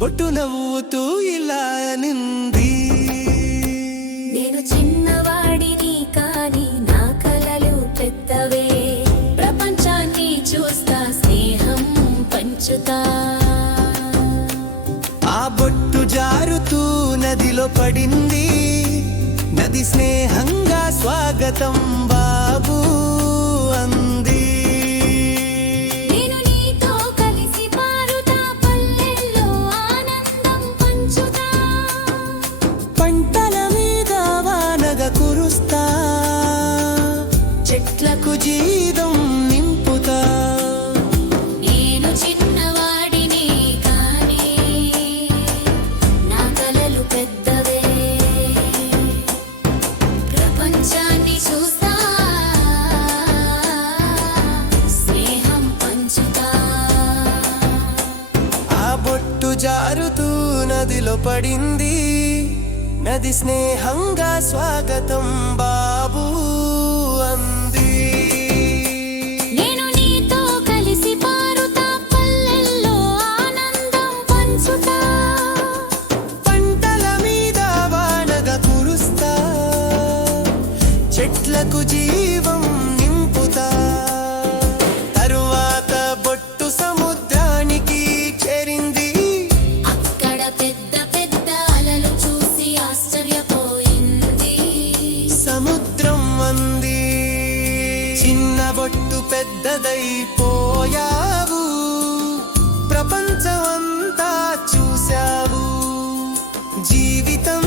బొట్టు నవ్వుతూ ఇలా నింది, నేను చిన్నవాడిని కానీ నా కలలు పెద్దవే, ప్రపంచాన్ని చూస్తా స్నేహం పంచుతా. ఆ బొట్టు జారుతూ నదిలో పడింది, నది స్నేహంగా స్వాగతం బాబు అంది. నేను నీతో కలిసి పారుతా, పల్లెల్లో ఆనందం పంచుతా. పంటల మీద వానగా కురుస్తా, చెట్లకు జీవం నింపుతా. నేను చిన్నవాడిని కానీ నా కలలు పెద్దవే, ప్రపంచాన్ని చూస్తా స్నేహం పంచుతా. ఆ బొట్టు జారుతూ నదిలో పడింది, నది స్నేహంగా స్వాగతం బాబు అంది. నేను నీతో కలిసి పారుతా, పల్లెల్లో ఆనందం పంచుతా. పంటల మీద వానగా కురుస్తా, చెట్లకు జీవం నింపుతా. తరువాత బొట్టు సముద్రానికి చేరింది, అక్కడ పెద్ద పెద్ద అలలు చూసి ఆశ్చర్యపోయింది. సముద్రం అంది, చిన్న బొట్టు పెద్దదైపోయావు, ప్రపంచమంతా చూశావు. జీవితం